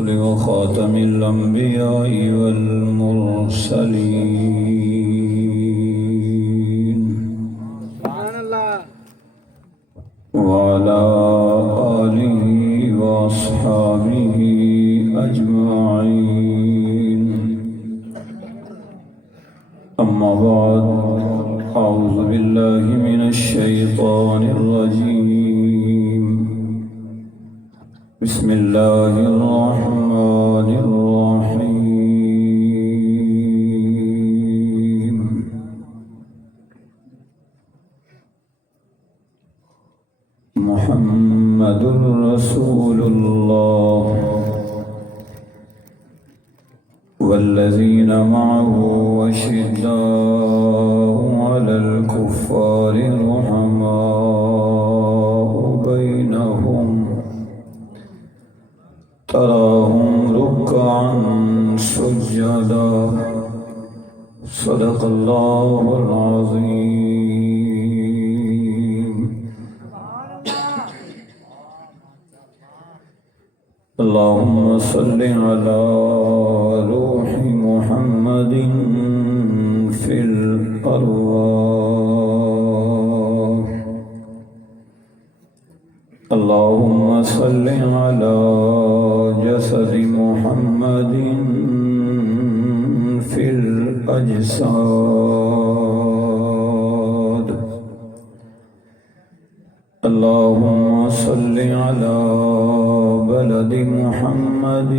الرسل وخاتم الأنبياء والمرسلين وعلى آله وأصحابه أجمعين. أما بعد، أعوذ بالله من الشيطان الرجيم. بسم الله الرحمن الرحيم. محمد رسول الله والذين معه أشداء على الكفار رحماء بينهم تراهم ركعا سجدا. صدق الله العظيم. اللهم صل على روح محمد في الأرواح. اللهم صل على جسد محمد في الأجساد. اللهم صل على بلد محمد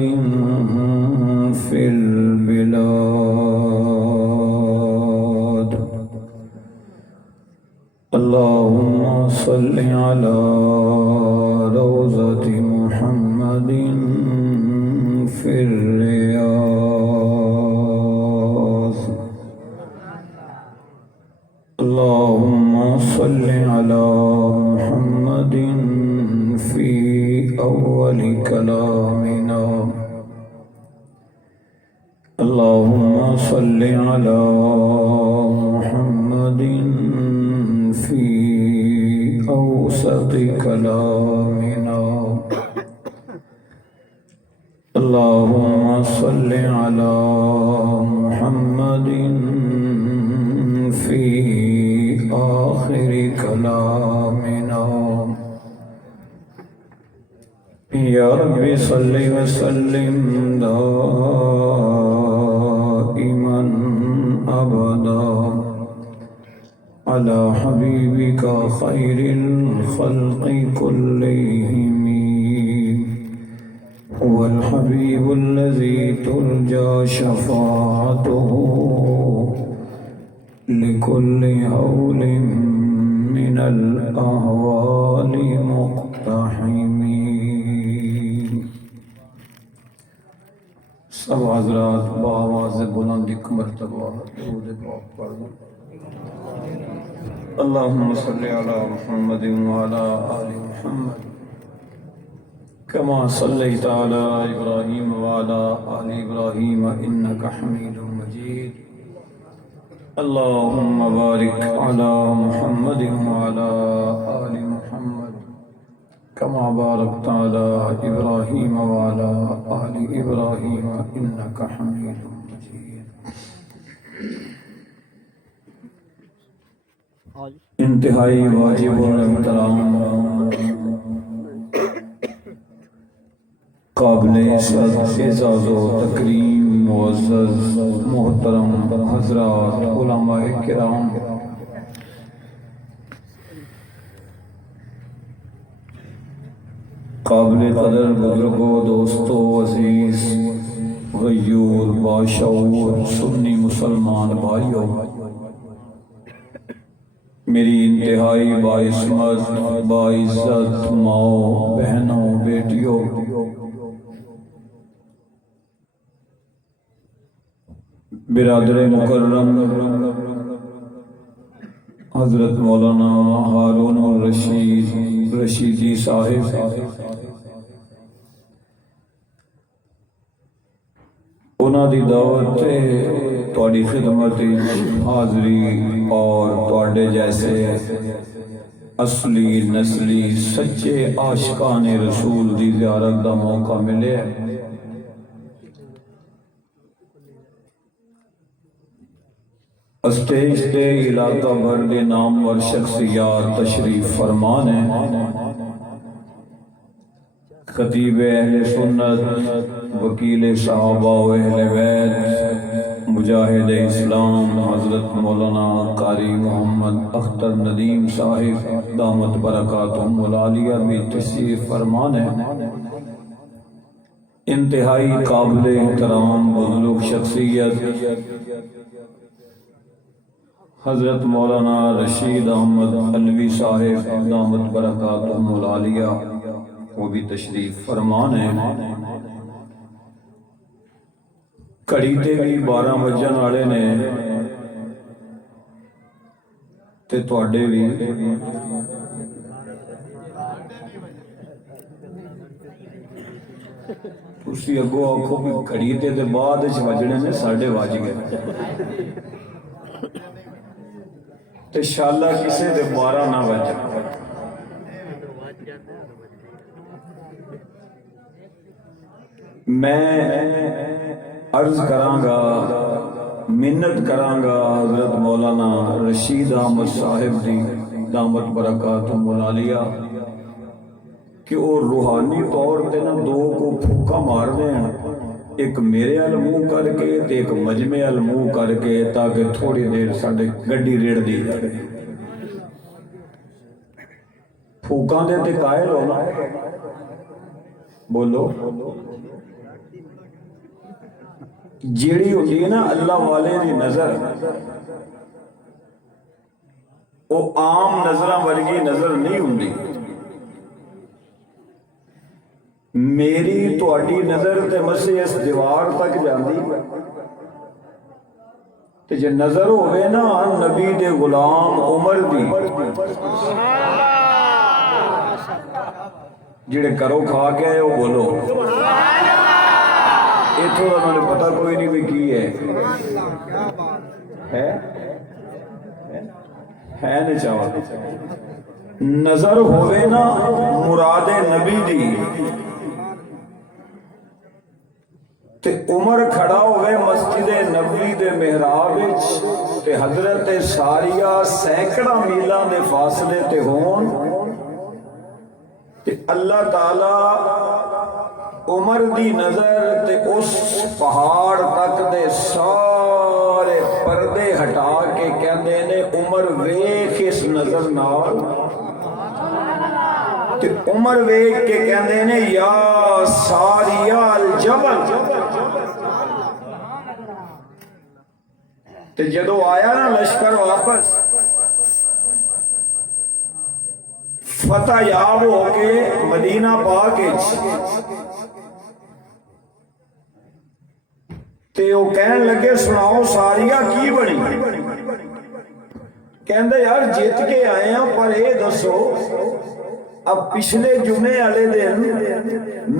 في البلاد. اللهم صل على روضة محمد في الرياض. اللهم صل على محمد في أول كلامنا. اللهم صل على محمد في أوسط كلامنا. اللهم صل على محمد في آخر كلامنا. يا رب صل وسلم دائما أبدا على حبيبك خير الخلق كلهم. هو الحبيب الذي ترجى شفاعته لكل هول من الأهوال مقتحمين. سب حضرات بآواز بلند ایک مرتبہ درود پاک پڑھ دیں. اللهم صل على محمد وعلى آل محمد كما صليت على إبراهيم وعلى آل إبراهيم إنك حميد مجيد. اللهم بارك على محمد وعلى آل محمد كما باركت على إبراهيم وعلى آل إبراهيم إنك حميد مجيد. انتہائی واجب و احترام قابل اعزاز و تکریم معزز محترم حضرات علماء کرام، قابل قدر بزرگوں، دوستوں، عزیز، غیور، باشعور سنی مسلمان بھائیوں، میری انتہائی باعصمت باعزت ماؤں، بہنوں، بیٹیوں، برادر مکرم حضرت مولانا ہارون الرشید رشیدی صاحب، انہاں دی دعوت تے تواڈی خدمت حاضری اور تواڈے جیسے اصلی نسلی سچے عاشقان رسول دی زیارت دا موقع ملے. اسٹیج تے علاقہ بھر دے نامور شخصیات تشریف فرمان ہیں۔ خطیب اہل سنت، وکیل صحابہ و اہل بیت، مجاہد اسلام حضرت مولانا قاری محمد اختر ندیم صاحب دامت برکاتہم العالیہ بھی تشریف فرمان ہے۔ انتہائی قابل احترام بزرگ شخصیت حضرت مولانا رشید احمد علوی صاحب دامت برکاتہم العالیہ وہ بھی تشریف فرمان ہے۔ کڑی تے بھی 12 بجن والے نے تے تواڈے بھی تسی اگو آکھو کہ کڑی تے بعد وچ وجنے نے 12:30 گئے تے شالا کسے دے 12 نہ بجے۔ میں عرض کراں گا، منت کراں گا حضرت مولانا رشید احمد صاحب دی دامت برکاتہم العالیہ کہ وہ روحانی طور تے نا 2 کو پھوکا مار دیں، ایک میرے ال منہ کر کے تے ایک مجمع ال منہ کر کے، تاکہ تھوڑی دیر ساڈے گڈی ریڑ دی جائے۔ پھوکاں دے تے قائل ہو نا، بولو جیڑی ہوتی ہے نا اللہ والے دی نظر، وہ عام نظراں ورگی نظر نہیں ہوندی۔ میری تواڈی نظر تے مسے اس دیوار تک جاندی، تے جے نظر ہوئے نا نبی دے غلام عمر دی، جڑے کرو کھا کے آئے ہو بولو اتھوں کا میں نے پتہ کوئی نہیں بھی کی ہے نہیں چاہا نظر ہوئے نا مراد نبی دی، تے عمر کھڑا ہوئے مسجد نبوی دے محراب وچ، تے حضرت ساریہ سینکڑا میلاں دے فاصلے تے ہون، تے اللہ تعالی عمر دی نظر تے اس پہاڑ تک دے سارے پردے ہٹا کے کہندے نے عمر ویکھ اس نظر نال، تے عمر ویکھ کے کہندے نے یا ساریہ الجبل، تے جدو آیا نا لشکر واپس فتح یاب ہو کے مدینہ پاک تے وہ کہن لگے سناؤ ساریہ کی بنی؟ کہندے یار جیت کے آئے ہیں، پر اے دسو اب پچھلے جمعے والے دن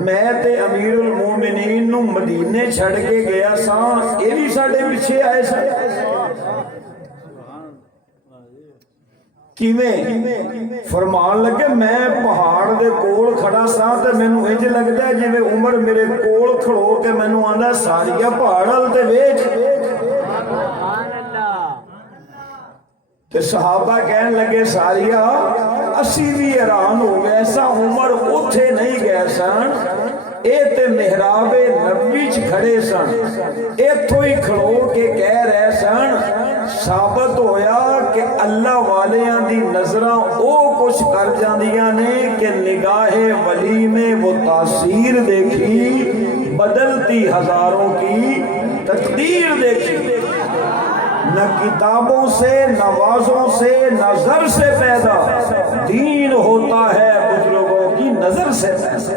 میں تے امیر المومنین نو مدینے چھڑ کے گیا سا، اے بھی ساڈے پیچھے آئے سن کیویں؟ فرمان لگے میں پہاڑ دے کول کھڑا سا تے مینوں انج لگدا ہے جویں عمر میرے کول کھڑو کے مینوں آندا ساریہ پہاڑ ال تے ویکھ، تے صحابہ کہن لگے ساریہ اسی بھی حیران ہو گئے سا، عمر اوتھے نہیں گئے سن، اے تے محراب نبوی چ کھڑے سن، ایتھوں ہی کھڑو کے کہہ رہے سن۔ ثابت ہویا کہ اللہ والیاں دی نظراں او کچھ کر جاندیاں نے کہ نگاہ ولی میں وہ تاثیر دیکھی، بدلتی ہزاروں کی تقدیر دیکھی، نہ کتابوں سے نہ وعظوں سے نہ زر سے پیدا، دین ہوتا ہے بزرگوں کی نظر سے پیدا۔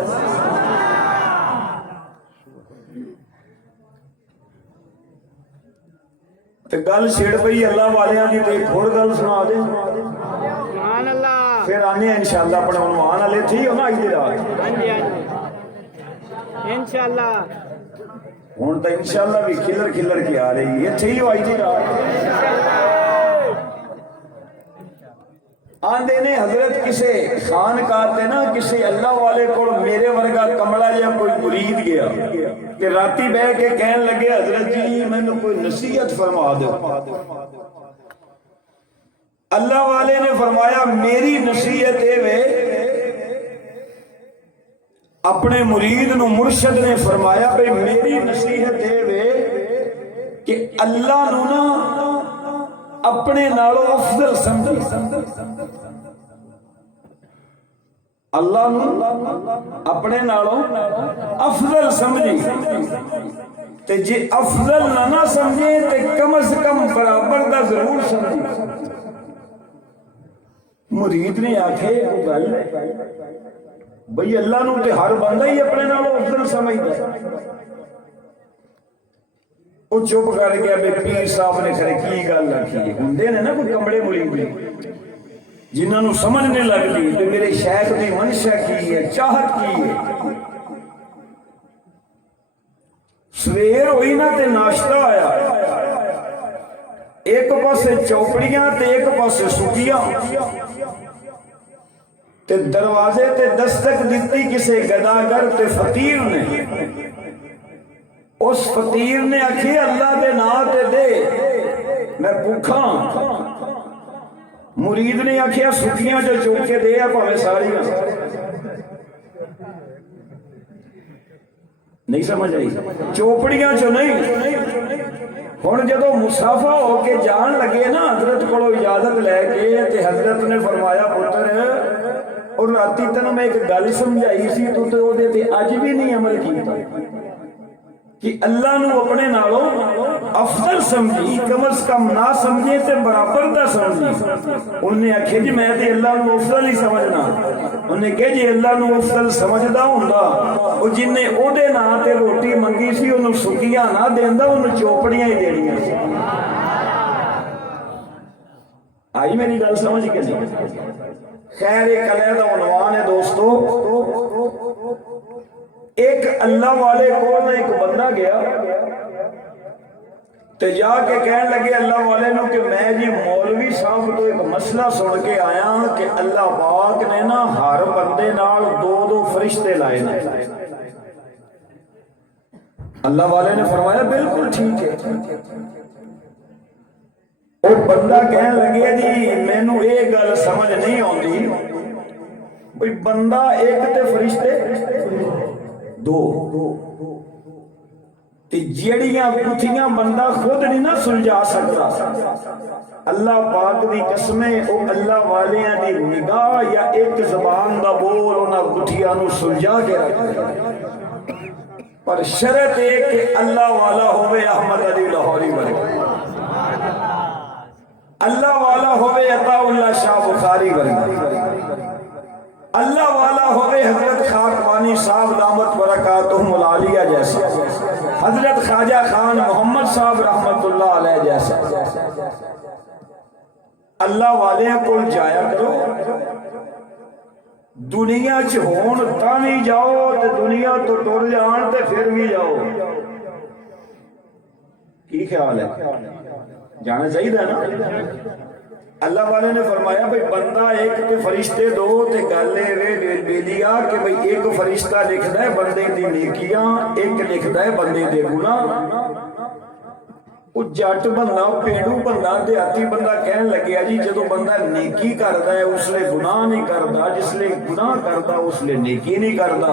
تے گل چھڑ پئی اللہ والیاں دی، تے ایک اور گل سنا دے سبحان اللہ، پھر آنے انشاءاللہ اپنے عنوان والے تھی ہو نا اج دی رات انشاءاللہ، ہن تے انشاءاللہ بھی کھلر کھلر کے آ رہی ہے، تھی ہو اج دی رات۔ آندے نے حضرت کسے خان کہتے نا کسے اللہ والے کو میرے ورگا کمڑا یا کوئی مرید گیا کہ راتی بہ کے کہن لگے حضرت جی میں نے کوئی نصیحت فرما دو، اللہ والے نے فرمایا میری نصیحت اے وے، اپنے مرید نو مرشد نے فرمایا بھئی میری نصیحت اے وے کہ اللہ نو نا اپنے نالوں افضل سمجھی، اللہ نو اپنے نالوں افضل سمجھی، تے جے افضل نہ سمجھے تے کم از کم برابر دا ضرور سمجھی۔ مرید نے آکھے وہ گل بھئی اللہ نو تے ہر بندہ ہی اپنے نالوں افضل سمجھدا، وہ چپ کر گیا۔ بے پیر صاحب نے کھڑے کی گل رکھی ہوندے نے نا کوئی کمڑے مرید جنہاں نو سمجھنے لگدی تے میرے شیخ دی منشا کی ہے، چاہت کی ہے۔ سویر ہوئی نا تے ناشتہ آیا، ایک پاسے چوپڑیاں تے ایک پاسے سکیاں، تے دروازے تے دستک دیتی کسے گداگر تے فقیر نے۔ اس فقیر نے آکھے اللہ دے نام تے دے میں بھوکھا۔ مرید نے آکھیا سکیاں جو چوک کے دے پاویں ساریاں۔ نہیں سمجھ آئی، چوپڑیاں چو نہیں۔ ہن جدو مسافہ ہو کے جان لگے نا حضرت کو اجازت لے کے، تے حضرت نے فرمایا پتر اور راتی تینوں میں ایک گل سمجھائی سی تو تے او دے تے اج بھی نہیں عمل کیتا کہ اللہ نو اپنے نالوں افضل سمجھی، کم از کم نہ سمجھے تے برابر دا سمجھی۔ انہوں نے آکھے جی میں تے اللہ نو افضل ہی سمجھنا۔ انہوں نے کہے جی اللہ نو افضل سمجھدا ہوندا او جن نے او دے نا تے روٹی منگی سی انہوں سکیاں نہ دیندا، انہوں چوپڑیاں ہی دینیاں سی۔ آئی میری گل سمجھ کے نہیں؟ خیر ایک علیحدہ عنوان ہے دوستو۔ ایک اللہ والے کو نہ ایک بندہ گیا تے جا کے کہنے لگے اللہ والے نو کہ میں جی مولوی صاحب تو ایک مسئلہ سن کے آیا کہ اللہ پاک نے نا ہر بندے نال دو دو فرشتے لائے نا۔ اللہ والے نے فرمایا بالکل ٹھیک ہے۔ وہ بندہ کہنے لگے جی مینوں یہ گل سمجھ نہیں آتی بھئی بندہ ایک تے فرشتے دو، تے جیڑیاں گتھیاں بندہ خود نہیں نہ سلجھا سکتا۔ اللہ پاک دی قسمیں او اللہ والیاں دی نگاہ یا ایک زبان دا بول انہاں گتھیاں نو سلجھا کے رکھ، پر شرط ہے کہ اللہ والا ہوئے احمد علی لاہوری ورگا، اللہ والا ہوئے عطا اللہ شاہ بخاری ورگا، اللہ والا ہوئے حضرت خاکوانی صاحب دامت برکاتہم العالیہ جیسا، حضرت خواجہ خان محمد صاحب رحمت اللہ علیہ جیسا۔ اللہ والے کو جایا کرو، دنیا چ ہون تاں جاؤ تے دنیا تو ٹر جان تے پھر بھی جاؤ۔ کی خیال ہے؟ جانا چاہیے نا۔ اللہ والے نے فرمایا بھئی بندہ ایک تے فرشتے دو تے گل اے بیلیا کہ بھئی ایک فرشتہ لکھدا ہے بندے دی نیکیاں، ایک لکھدا ہے بندے دے گناہ۔ وہ جٹ بندہ پیڑو بندہ دیہاتی بندہ کہنے لگیا جی جدو بندہ نیکی کردا ہے اس لئے گناہ نہیں کردا، جس لئے گناہ کردا اس لئے نیکی نہیں کردا۔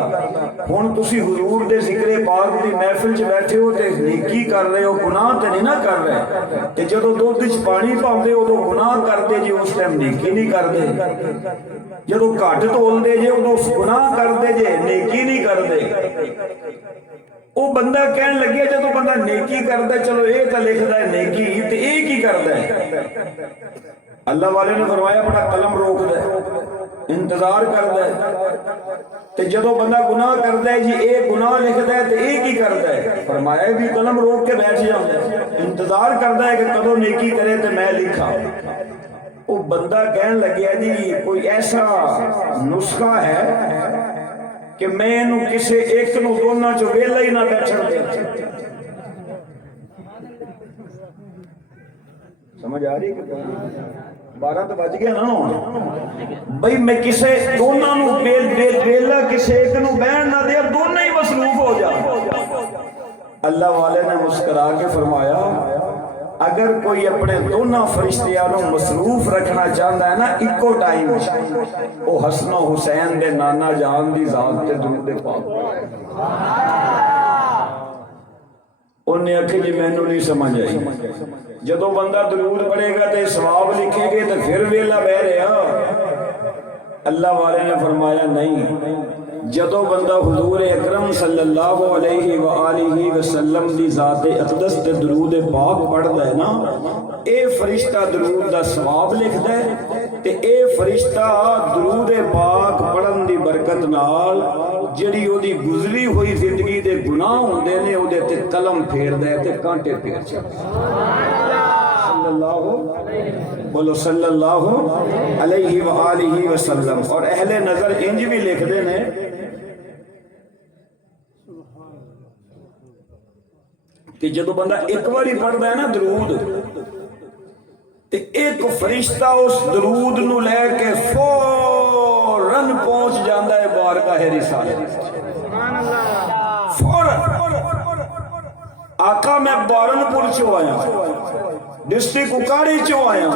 ہن تسی حضور دے ذکر پاک دی محفل چ بیٹھے ہو تے نیکی کر رہے ہو، گناہ تے نہیں نہ کر رہے، تے جدو دودھ وچ پانی پاؤندے ادو گناہ کردے جی اس ٹائم نیکی نہیں کردے، جدو گھٹ تولدے جے ادو گناہ کردے جے نیکی نہیں کردے۔ وہ بندہ کہنے لگیا جدو بندہ نیکی کرتا ہے چلو یہ تو لکھتا ہے نیکی تو یہ کی کرتا ہے؟ اللہ والے نے فرمایا اپنا قلم روک دے، انتظار کرتا ہے، تو جدو بندہ گناہ کرتا ہے جی یہ گناہ لکھتا ہے تو یہ کی کرتا ہے؟ فرمایا بھی قلم روک کے بیٹھ جاتا ہے، انتظار کرتا ہے کہ کدو نیکی کرے تو میں لکھا۔ وہ بندہ کہنے لگیا جی کوئی ایسا نسخہ ہے کہ میں انہوں کسے ایک نو دونہ چو ویلہ ہی نہ بیٹھن دے۔ سمجھ آ رہی کہ 12 تو بج گیا نا بھئی میں کسے دونہ نو ویلہ کسے ایک نو بیٹھ نہ دے، اب دونہ ہی مصروف ہو جا۔ اللہ والے نے مسکرا کے فرمایا اگر کوئی اپنے دونوں فرشتیاں نو مصروف رکھنا چاہتا ہے نا ایکو ٹائم وہ حسن و حسین دے نانا جان دی ذات تے درود پاک انہیں آخی جی مینوں نہیں سمجھ آئی جدو بندہ درود پڑھے گا تے ثواب لکھے گے تو پھر ویلا بہ رہا اللہ والے نے فرمایا نہیں جدو بندہ حضور اکرم صلی اللہ علیہ وآلہ وسلم دی ذات اقدس تے درود پاک پڑھدا ہے نا اے فرشتہ درود دا ثواب لکھدا ہے تے اے فرشتہ درود پاک پڑھن دی برکت نال جڑی او دی گزری ہوئی زندگی دے گناہ ہوندے نے او دے تے قلم پھیردا ہے تے کانٹے پھیر چھڑدا صلی اللہ بولو صلی اللہ علیہ وآلہ وسلم اور اہل نظر انج بھی لکھ دے نے کہ جدو بندہ ایک باری پڑھتا ہے نا درود تے ایک فرشتہ اس درود نو لے کے فوراً پہنچ جاندہ ہے بارگاہ رسالت فوراً آقا میں بارنپور چو آیا ڈسٹرکٹ اکاڑی چو آیا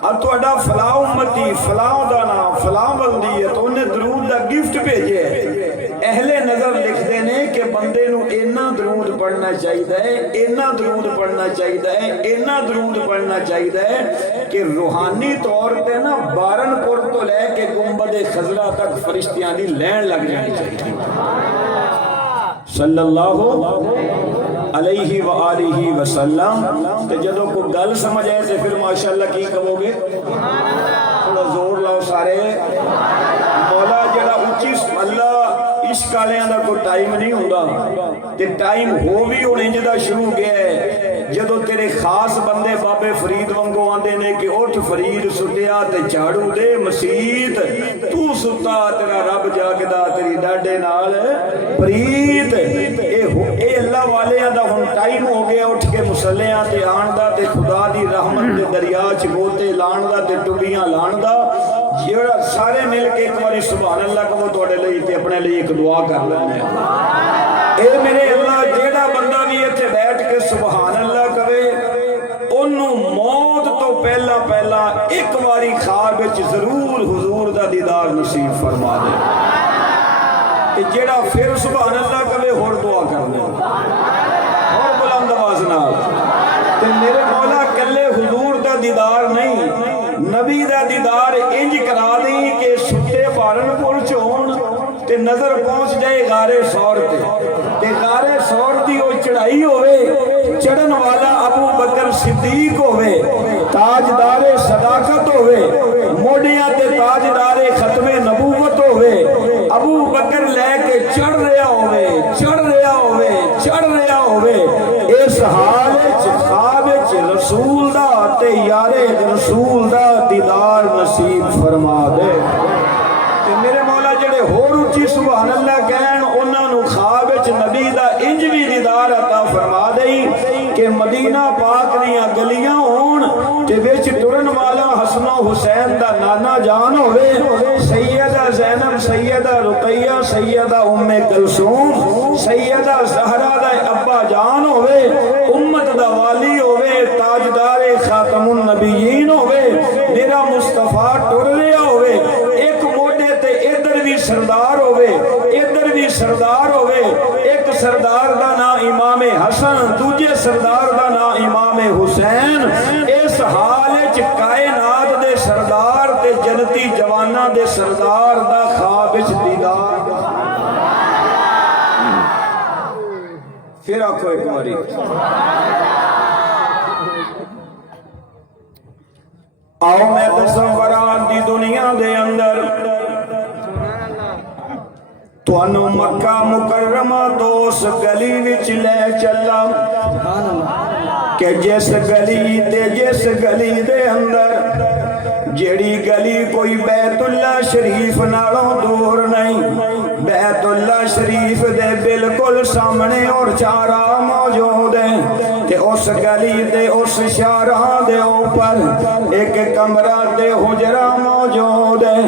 اور تو اڈا فلاں امتی فلاں دانا فلاں بلدیت انہیں درود دا گفٹ بھیجے اہل نظر لکھ دینے کہ بندے نو اینا درود پڑھنا چاہیے ہے اینا درود پڑھنا چاہیے ہے اینا درود پڑھنا چاہیے ہے کہ روحانی طور پہ نا بارنپور تو لے کے گنبد خضرہ تک فرشتیاں دی لین لگ جانی چاہیے صلی اللہ علیہ وآلہ وسلم تے جدو کو گل سمجھ آئے تے پھر ماشاءاللہ کی کہو گے تھوڑا زور لاؤ سارے مولا جڑا اچھی اللہ عشق والیاں دا کوئی ٹائم نہیں ہوندا تے ٹائم ہو بھی ہن انج دا شروع گیا ہے جدو تیرے خاص بندے بابے فرید وانگو آندے نے کہ اٹھ فرید ستیا تے جھاڑو دے مسیت تو ستا تیرا رب جاگدا تیری ڈاڈے نال پریت اے اللہ والیاں دا ہن ٹائم ہو گیا اٹھ کے مسلیاں تے آن دا تے خدا دی رحمت دے دریا چ گوتے لان دا تے ٹبیاں لان دا جیڑا سارے مل کے ایک باری سبحان اللہ کہو تواڈے لئی تے اپنے لئی ایک دعا کر لینے اے میرے اللہ جیڑا بندہ بھی ایتھے بیٹھ کے سبحان اللہ کہے انہوں موت تو پہلا پہلا ایک باری خواب وچ ضرور حضور دا دیدار نصیب فرما دے جیڑا پھر سبحان اللہ کہے اور دعا کرنے اور بلند آواز نال تے میرے مولا کلے حضور دا دیدار نہیں نبی دا دیدار انج کرا دیں کہ ستے بارنپور چون تے نظر پہنچ جائے غارے سور تے غارے سور دی وہ چڑھائی ہوئے چڑھن والا ابو بکر صدیق ہوئے تاجدار صداقت ہوئے موڈیاں تے تاجدار ختم نبوت ہوئے ابو بکر لے کے چڑھ رہا ہوئے چڑھ رہا ہوئے چڑھ رہا ہوئے اس حال خواب رسول دا تے یار رسول دا دیدار نصیب فرما دے تے میرے مولا جڑے ہور اچھی سبحان اللہ کہن انہاں نو خواب وچ نبی دا انج بھی دیدار عطا فرما دئی کہ مدینہ پاک دیاں گلیاں ہون تے وچ ٹرن والا حسن و حسین دا نانا جان ہوئے سیدہ زینب سیدہ رقیہ سیدہ ام کلثوم سیدہ زہرا دا ابا جان ہوئے امت دا والی ہوئے تاجدار خاتم النبیین ہوئے میرا مصطفیٰ ٹر رہا ہوئے ایک موڈے تے ادھر بھی سردار ہوئے ادھر بھی سردار ہوئے ایک سردار دا نا امام حسن دوجے سردار دا نا امام حسین اس حال کائنات دے سردار تے جنتی جوانہ دے سردار دا خواب دیدار پھر آکھو ایک باری آؤ میں تصورات دی دنیا دے اندر توانو مکہ مکرمہ تو اس گلی وچ لے چلا کہ جس گلی دے اندر جیڑی گلی کوئی بیت اللہ شریف نالوں دور نہیں بیت اللہ شریف دے بالکل سامنے اور چارہ موجود ہیں تے اس گلی دے اس شارہ دے اوپر ایک کمرہ دے حجرہ موجود ہے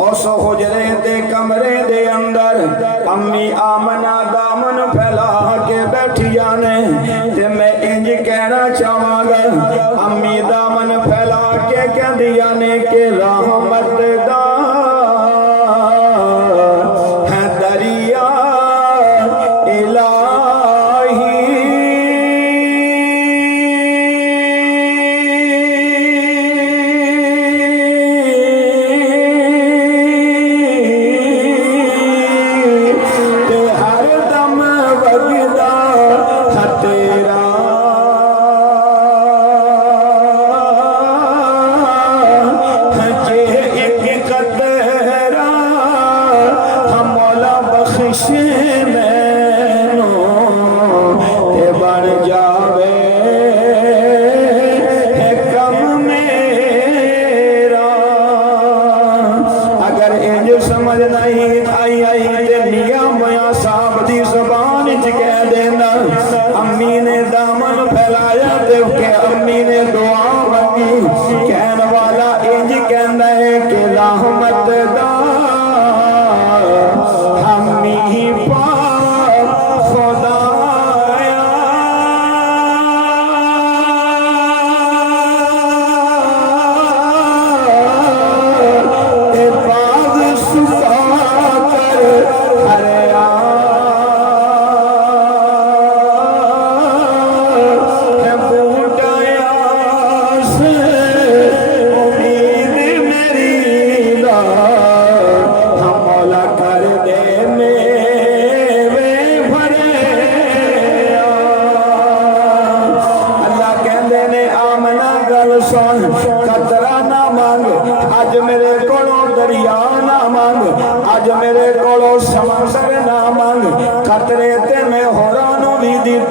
اس حجرے دے کمرے دے اندر امی آمنہ دامن پھیلا کے بیٹھی جانے تے میں انج کہنا چاہاں گا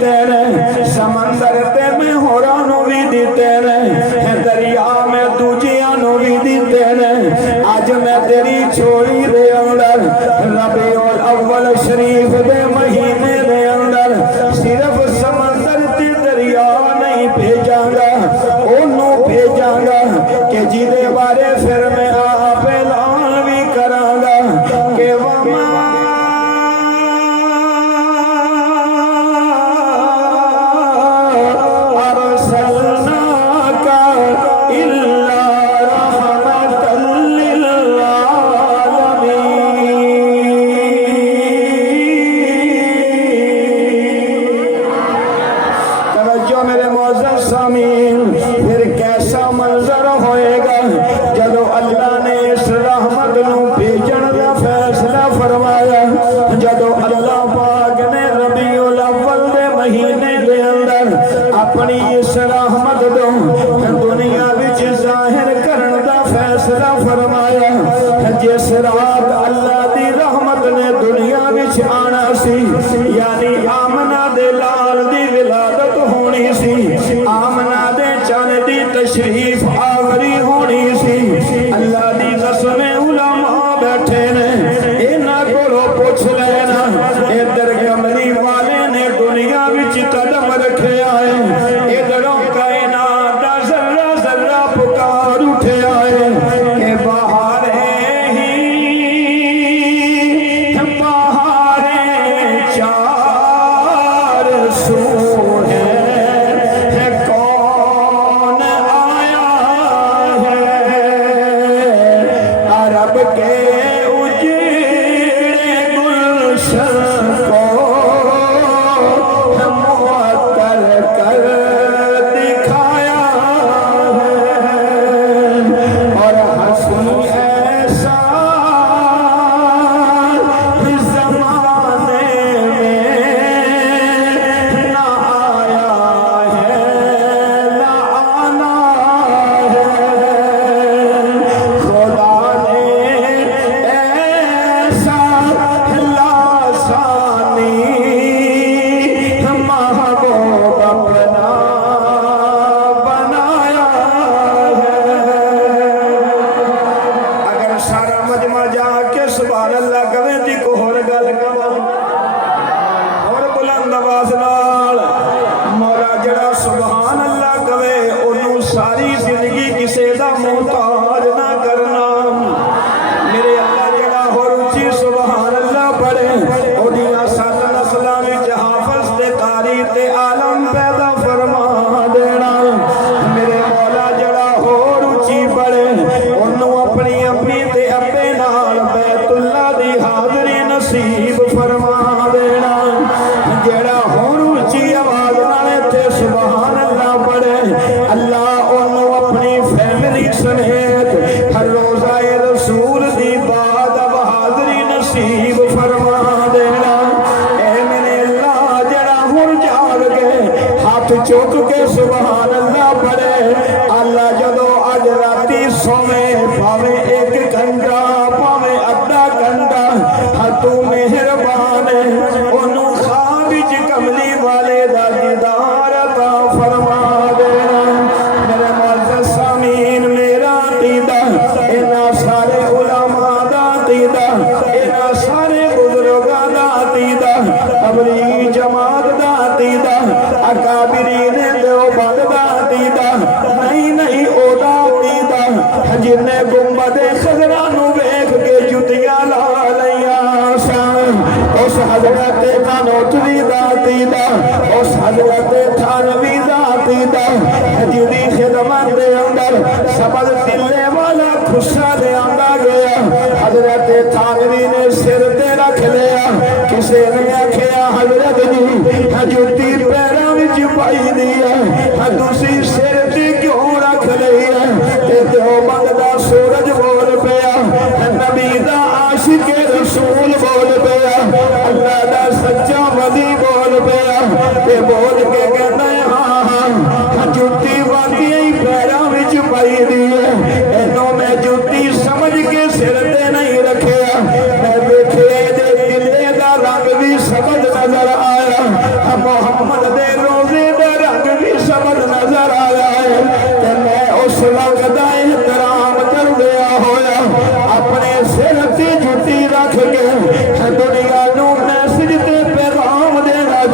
دیتے نے سمندر تے میں ہوراں نو بھی دیتے نے دریا میں دوجیاں نو بھی دیتے نے اج میں تیری چھوڑی دے اندر ربیع الاول شریف دے مہینے دے اندر صرف سمندر تے دریا نہیں بھیجاں گا اونوں بھیجاں گا کہ جدے بارے پھر میں آپ اعلان بھی کراں گا کہ وما چک کے سبحان اللہ پڑھے اللہ جدو اج راتی سوے پاوے ایک گھنٹہ پاوے ادھا گھنٹہ تو مہربان انہوں خواب وچ کملی والے دا دیدار عطا فرما دینا میرے معزز سامعین میرا عقیدہ انہاں سارے علماء دا عقیدہ انہاں سارے بزرگاں دا عقیدہ تبلیغ جماعت دا عقیدہ اکابرین دیوبند دا عقیدہ نہیں او دا عقیدہ جن نے گنبد خضرا نو ویکھ کے جتیاں لا لیاں سن اس حضرت نانوتوی دا عقیدہ اس حضرت تھانوی دا عقیدہ جدی خدمت دے اندر سبز تلے والا خسا دے آندا گیا حضرت تھانوی نے سر تے رکھ لیا کسے نے آکھیا حضرت جی جتی پیراں وچ پائی دی ہے تسی سر تے کیوں رکھ لئی ہے تے دیوبند دا سورج بول پیا نبی دا عاشق رسول بول پیا اللہ دا سچا ولی بول پیا تے بول کے کہندا ہاں جتی واقعی پیراں وچ پائی دی ہے اینو میں جتی سمجھ کے سر تے نہیں رکھیا میں ویکھے دے دلے دا رنگ بھی سبز نظر آیا محمد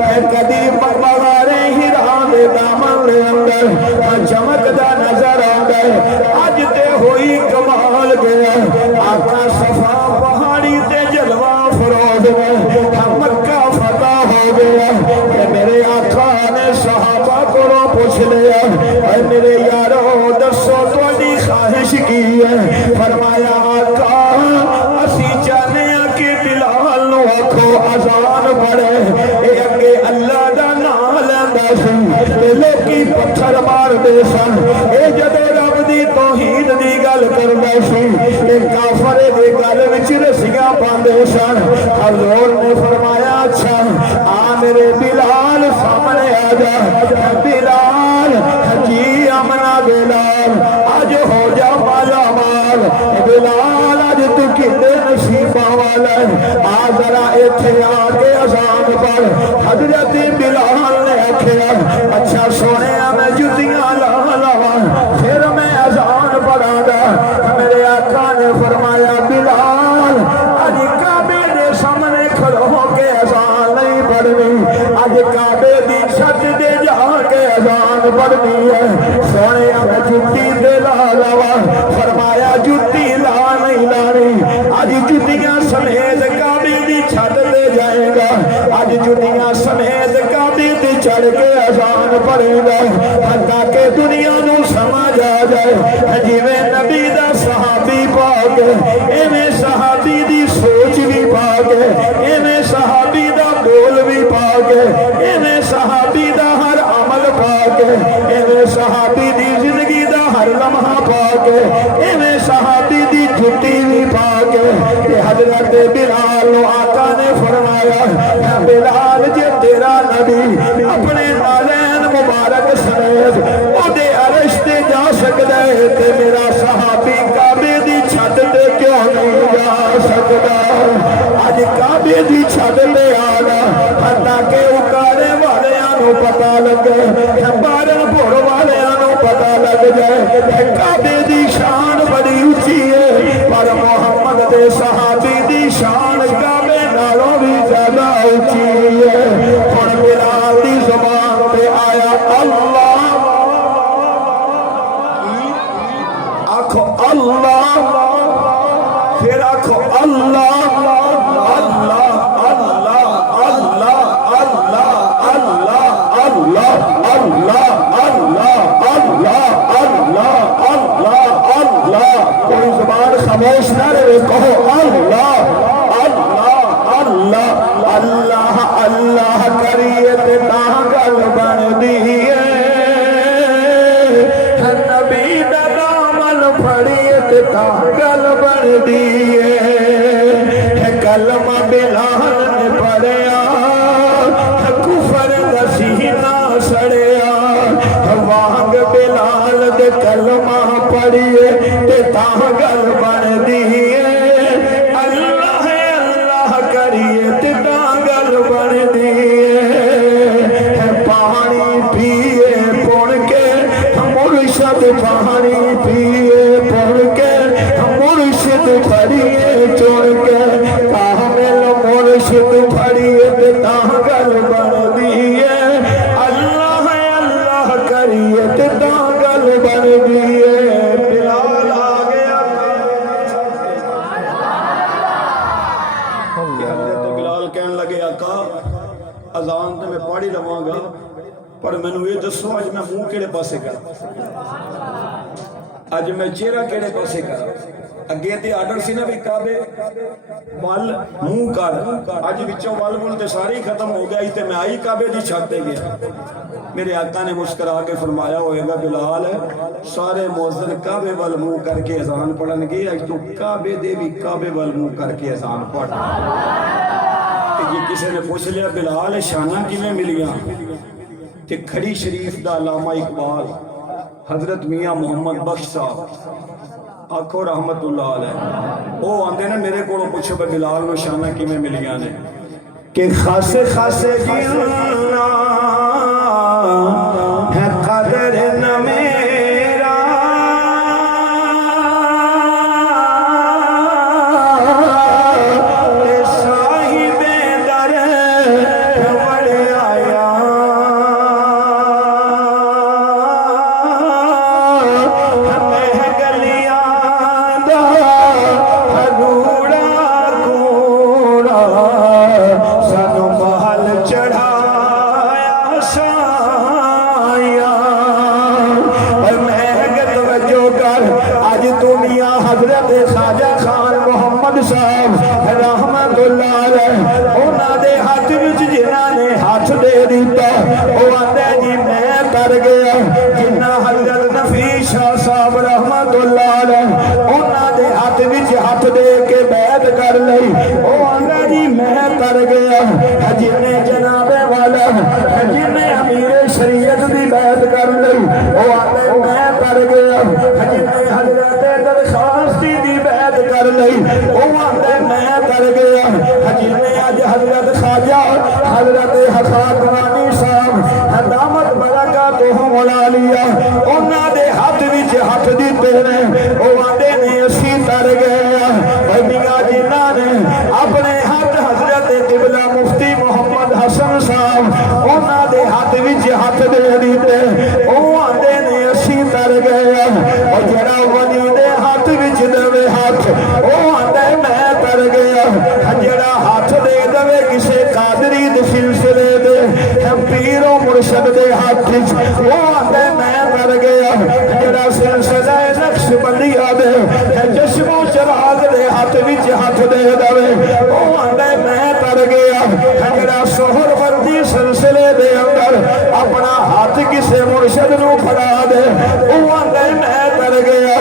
ہے کدی بغارے ہیرا دے دامن دے اندر چمکدا نظر آندا ہے اج تے ہوئی کمال گیا آقا صفا پہاڑی تے جلوہ فروز گیا مکہ فتح ہو گیا کہ میرے آقا نے صحابہ کو پوچھ لیا اے میرے یارو دسو تہاڈی خواہش کی ہے فرمایا آقا اسی چاہتے ہیں کہ بلال نو آکھو اذان پڑھے اے اگے اللہ دا نام لیندا سی تے لوکی پتھر مار دے سن اے جدوں رب دی توحید دی گل کردا سی تے کافر دی گل وچ رسیاں پاندے سن حضور نے فرمایا اچھا آ میرے بلال سامنے آ جا بلال جی امنا بلال آج ہو جا مالا مال بلال آج تو کتنے نصیبہ والا ہے آ ذرا ایتھے آگے اذان پر حضرت بلال نے آکھیا اچھا سونے میں جتیاں لا لوا پھر میں اذان پڑھا گا میرے آقا نے فرمایا بلال آج کعبے دے سامنے کھڑو ہو کے اذان نہیں پڑھنی آج کعبے دی چھت دے جا کے اذان پڑھنی ہے سونے میں جتی دے لا لوا فرمایا جتی لا نہیں لانی آج جتیاں سمیت کعبے دی چھت دے جائے گا آج جتیاں سمیت کعبے دی چڑھ کے اذان پڑھے گا حتیٰ کہ دنیا نو سمجھ آ جائے جویں نبی دا صحابی پاک ایویں صحابی دی سوچ بھی پاک ایویں صحابی دا بول بھی پاک ایویں صحابی دا ہر عمل پاک ایویں صحابی دی زندگی دا ہر لمحہ پاک ایویں صحابی دی جھٹی بھی پاک کہ حضرت بلال نو آقا نے فرمایا بلال جے تیرا نبی اپنے نالین مبارک سمیت او دے عرش تے جا سکدا ہے تے میرا صحابی کعبے دی چھت تے کیوں نہیں جا سکدا اج کعبے دی چھت تے آنا حتیٰ کہ اکارے والیاں نو پتہ لگے بارن بھوڑ والیاں نو پتہ لگ جائے کعبے دی شان بڑی اونچی ہے پر محمد دے صحابی دی شان کعبے نالوں بھی زیادہ اونچی ہے ہن بلال دی زبان تے آیا اللہ آکھو اللہ پھر آکھو اللہ اللہ اللہ اللہ اللہ اللہ اللہ اللہ اللہ اللہ اللہ اللہ اللہ کوئی زبان خاموش نہ رہے کہو اللہ اللہ اللہ اللہ اللہ کریے تے تاں گل بن دی نبی دا دامن پھڑیے تے تاں گل بن دی کلمہ بلال نے پڑھیا کفر دا سینہ سڑیا وانگ بلال دے کلمہ پڑھیے تے تاں گل بن دی اللہ اللہ کریے تے تاں گل بن دی پانی پیے پڑھ کے مرشد پانی پیے پڑھ کے مرشد پڑھیے چڑھ کے کامل مرشد پڑھیے تے تاں گل بن دی اللہ اللہ کریے تے تاں گل بن دی بلال آ گیا حضرت بلال کہنے لگے آقا اذان تے میں پڑھ ہی لواں گا پر مینوں یہ دسو اج میں منہ کیڑے پاسے کراں اج میں چہرہ کیڑے پاسے کراں اگے تے آرڈر سی نا بھی کعبے ول منہ کر اج وچوں ول ول تے ساری ختم ہو گیا تے میں آئی کعبے دی چھت تے گیا میرے آقا نے مسکرا کے فرمایا ہوئے گا بلال سارے مؤذن کعبے ول منہ کر کے اذان پڑھن گے اج تو کعبے دے بھی کعبے ول منہ کر کے اذان پڑھ یہ کسی نے پوچھ لیا بلال شانہ کیویں ملیاں تے کھڑی شریف دا علامہ اقبال حضرت میاں محمد بخش صاحب آکھو رحمت اللہ علیہ او آندے نے میرے کو پوچھو بلال نو شانہ کیویں ملیاں نے کہ خاصے خاصے جینا ہے قدر نہ میرا صاحب در بڑے انہاں دے ہاتھ وچ جنہاں نے ہاتھ دے دیتا او آندے جی میں کر گیا جنہ حضرت نفیس شاہ صاحب رحمت اللہ علیہ انہاں دے ہاتھ وچ ہاتھ دے کے بیعت کر لئی او آندے جی میں کر گیا جن جناب والا جن امیر شریعت دی بیعت کر لئی او آندے میں کر گیا جن حضرت درخواست دی بیعت کر لئی او آندے میں کر گیا جن اج حضرت خواجہ حضرت خاکوانی صاحب دامت برکاتہم العالیہ انہاں دے ہاتھ وچ ہاتھ دتے نے او آندے نے اسی تر گئے اے میاں جنہاں نے اپنے ہاتھ حضرت قبلہ مفتی محمد حسن صاحب انہاں دے ہاتھ وچ ہاتھ دے دیتے او آندے نے اسی تر گئے او جڑا ولی دے ہاتھ وچ دے ہاتھ او آندے میں تر گیا جڑا ہاتھ دے دے کسے قادری دے سلسلے دے پیر و مرشد دے ہاتھ وچ او آندے میں تر گیا جڑا سلسلہ نقش بندیاں دے چشم و چراغ دے ہاتھ وچ ہاتھ دے دے او آندے میں تر گیا جڑا سہر وردی سلسلے دے اندر اپنا ہاتھ کسے مرشد نو پھڑا دے او آندے میں تر گیا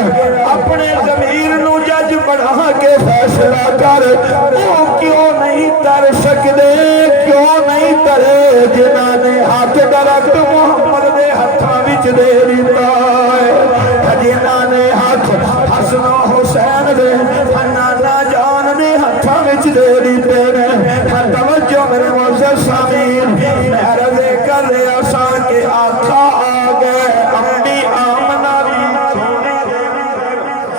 اپنے ضمیر نو جج بنا کے فیصلہ کر او کیوں نہیں تر سکدے کیوں نہیں ترے جنہاں نے ہاتھ درخت محمد دے ہتھاں وچ دے دتا جنہاں نے ہاتھ حسن و حسین دے نانا جان دے ہتھاں وچ دے دتے نے توجہ میرے معزز سامعین میں عرض کر رہا سا کہ آقا آ گئے اپنی آمنہ دی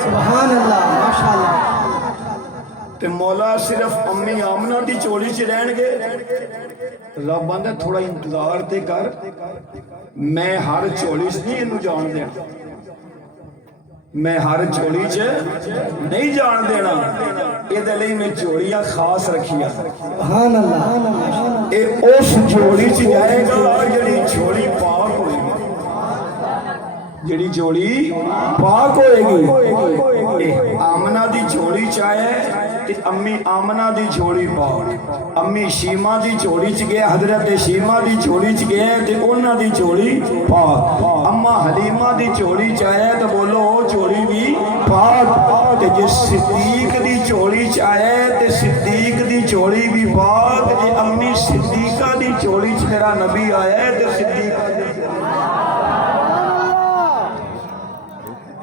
سبحان اللہ ماشاءاللہ تے مولا صرف امی آمنہ دی چولی چ رہن گے رب آندا تھوڑا انتظار تے کر میں ہر چولی چ نہیں اینو جان دینا میں ہر چولی چ نہیں جان دینا اے دے لئی میں چولیاں خاص رکھیاں سبحان اللہ اے اس چولی چ جائے گا جڑی چولی پاک ہوئے گی جڑی چولی پاک ہوئے گی آمنہ دی چولی چاہے امی آمنہ دی جھوڑی پاک امی شیمہ دی جھوڑی چ گئے حضرت شیمہ دی جھوڑی چ گئے تے انہاں دی جھوڑی پاک اما حلیمہ دی جھوڑی چاہے تو بولو جھوڑی بھی پاک تے جس صدیق دی جھوڑی چاہے تے صدیق دی جھوڑی بھی پاک تے امی صدیقہ دی جھوڑی چ میرا نبی آیا تے صدیقہ دی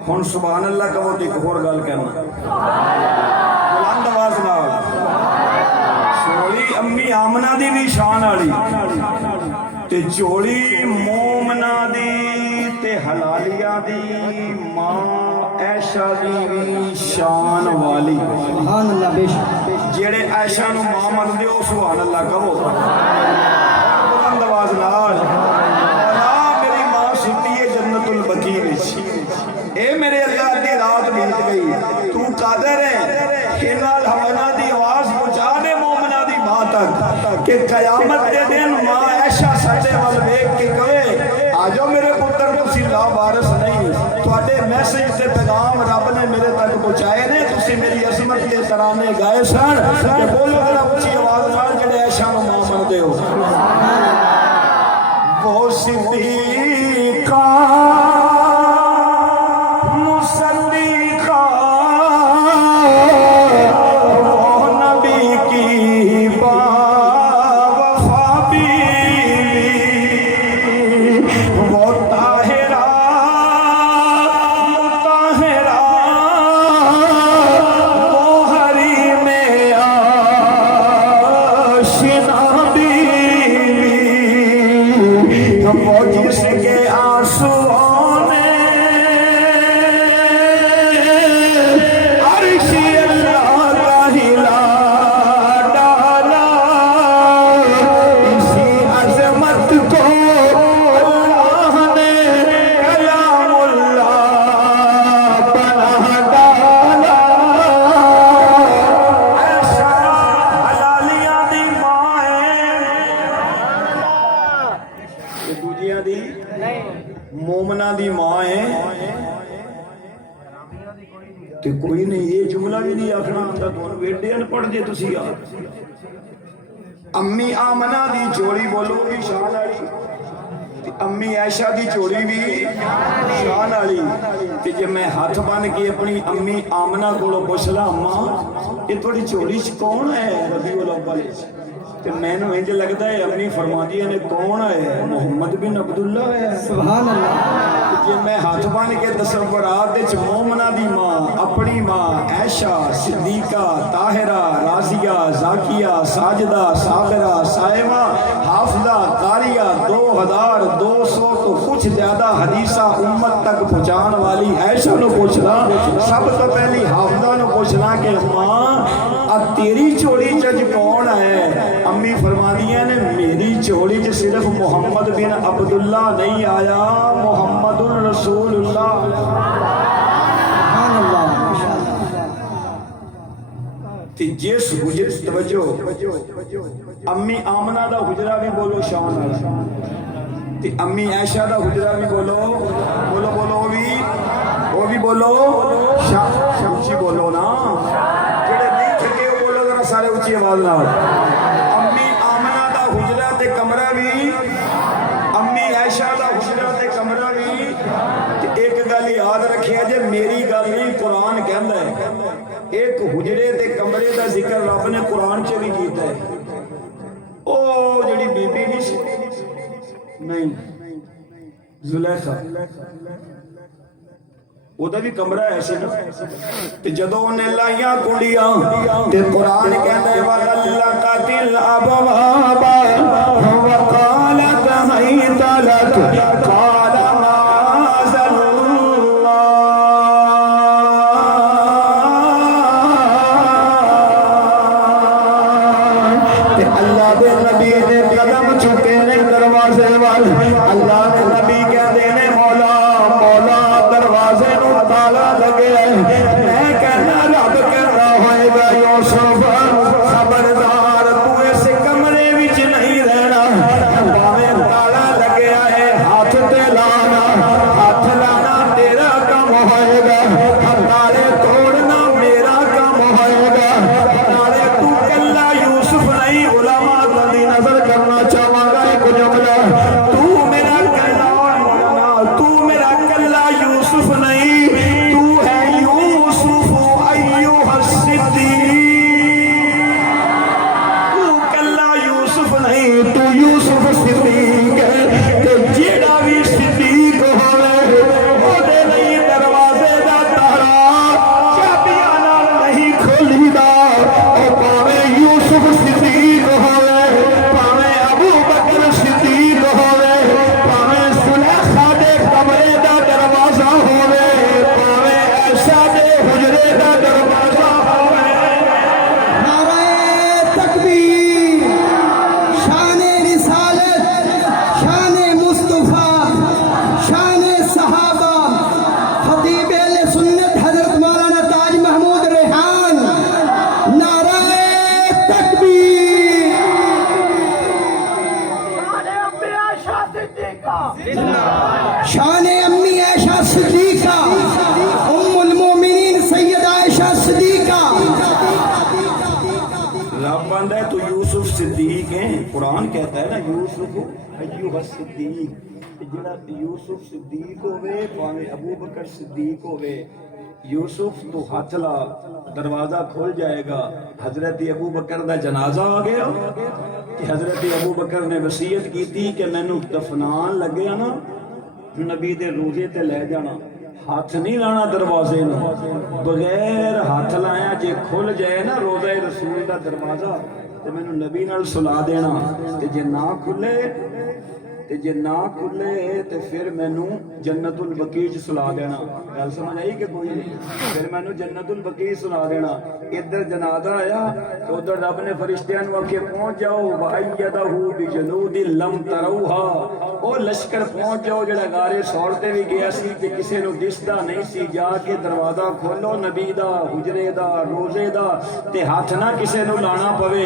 ہن سبحان اللہ کہو تے ایک اور گل کہنا چولی امی آمنہ دی بھی شان والی تے چولی مومنہ دی تے حلالیہ دی ماں عائشہ دی بھی شان والی سبحان اللہ بے شک جڑے عائشہ نو ماں مندے ہو سبحان اللہ کہو بلند آواز نال میری ماں ستی ہے جنت البقیع وچ اے میرے اللہ دی رات بیت گئی تو قادر ہے کہ نال ہمنا دی آواز پہنچا دے مومنہ دی ماں تک کہ قیامت دے دن ماں عائشہ ساڈے ول ویکھ کے کہے آجو میرے پتر تسی لا وارث نہیں تواڈے میسج تے پیغام رب نے میرے تک پہنچائے نے تسی میری عظمت کے ترانے گائے سن کہ بولو ذرا اونچی آواز نال جڑے عائشہ نو ماں مندے ہو وہ صدیقہ جس کے آنسو کہ کوئی نہیں یہ جملہ بھی نہیں آخنا آتا تو ایڈے انپڑھ جے تسی یار امی آمنہ دی جوڑی بولو بھی شان والی امی عائشہ دی جوڑی بھی شان والی تے جے میں ہاتھ بن کے اپنی امی آمنہ کولوں پوچھ لا اماں یہ تھوڑی جوڑی چ کون ہے ربیع الاول تے مینوں انج لگدا ہے امی فرماندی نے کون ہے محمد بن عبداللہ ہے سبحان اللہ جے میں ہاتھ بن کے تصورات وچ مومنہ دی ماں اپنی ماں عائشہ صدیقہ طاہرہ راضیہ زاکیہ ساجدہ صابرہ صائمہ حافظہ قاریہ 2200 تو کچھ زیادہ حدیثہ امت تک پہنچان والی عائشہ نو پوچھنا سب تو پہلی حافظہ نو پوچھنا کہ ماں تیری چوڑی چج کون ہے امی فرمانیہ نے میری چوڑی چ صرف محمد بن عبداللہ نہیں آیا محمد الرسول اللہ سبحان اللہ تے جس حجر توجہ امی آمنہ دا حجرہ بھی بولو شان والا تے امی عائشہ دا حجرہ بھی بولو بولو بولو وہ بھی بولو اونچی بولو نا جڑے نہیں تھکے وہ بولو ذرا سارے اونچی آواز نال امی آمنہ دا حجرہ تے کمرہ بھی امی عائشہ دا حجرہ تے کمرہ بھی ایک گل یاد رکھیا جے میری گل نہیں قرآن کہندا ہے ایک حجرے تے کمرے دا ذکر رب نے قرآن چ بھی کیتا ہے او جڑی بی بی نہیں سی نہیں زلیخا وہ دا بھی کمرہ ایسے نا تے جدو انہیں لائیاں کنڈیاں تے قرآن کہتا ہے وَغَلَّقَتِ الْأَبْوَابَ وَقَالَتْ هَيْتَ لَكَ قَالَ مَعَاذَ اللَّهِ تے اللہ دے نبی نے قدم چکے نے دروازے وال اللہ نے نبی کہتے ہیں مولا مولا دروازے نو تالا لگے میں کہنا رب کہنا ہوئے گا یوسف خبردار تو اس کمرے وچ نہیں رہنا باویں تالا لگیا ہے ہاتھ تے لانا تیرا کام ہوئے گا تالے توڑنا میرا کام ہوئے گا تالے تو کلا یوسف نہیں علماء دی نظر کرنا چاہواں گا ایک جملہ تو میرا کلا یوسف نہیں تو ہے یوسف ایوہ الصدیق تو کلا یوسف نہیں تو یوسف صدیق ہے کہ جیڑا بھی صدیق ہوئے وہ دے نہیں دروازے دا تارا چابیاں نال نہیں کھولی دا او پاویں یوسف صدیق ہوئے پاویں ابو بکر صدیق ہوئے پاویں زلیخا دے کمرے دا دروازہ ہوئے پاویں عائشہ دے حجرے دا دروازہ ہوئے نعرہ تکبیر شان رسالت شان مصطفیٰ شان صحابہ خطیب اہل سنت حضرت مولانا تاج محمود ریحان نعرہ تکبیر شان امی عائشہ صدیقہ ام المومنین سیدہ عائشہ صدیقہ رب بندہ ہے تو یوسف صدیق ہیں قرآن کہتا ہے نا یوسف ایوہ الصدیق جڑا یوسف صدیق ہوئے پاویں ابو بکر صدیق ہوئے یوسف تو ہاتھ لا دروازہ کھول جائے گا حضرت ابو بکر دا جنازہ آ گیا کہ حضرت ابو بکر نے وصیت کی تھی کہ میں نو دفنان لگیا نا نبی دے روزے تے لے جانا ہاتھ نہیں لانا دروازے نو بغیر ہاتھ لایا جے کھل جائے نا روزہ رسول دا دروازہ تے میں نو نبی نال سلا دینا تے جے نہ کھلے تے پھر مینوں جنت البقیع چ سلا دینا گل سمجھ آئی کہ کوئی نہیں پھر مینوں جنت البقیع سلا دینا ادھر جنازہ آیا تو ادھر رب نے فرشتیاں نو آکھے پہنچ جاؤ وَأَيَّدَهُ بِجُنُودٍ لَمْ تَرَوْهَا او لشکر پہنچ جاؤ جڑا غارِ سور تے بھی گیا سی تے کسے نو دسدا نہیں سی جا کے دروازہ کھولو نبی دا حجرے دا روزے دا تے ہاتھ نہ کسے نو لانا پوے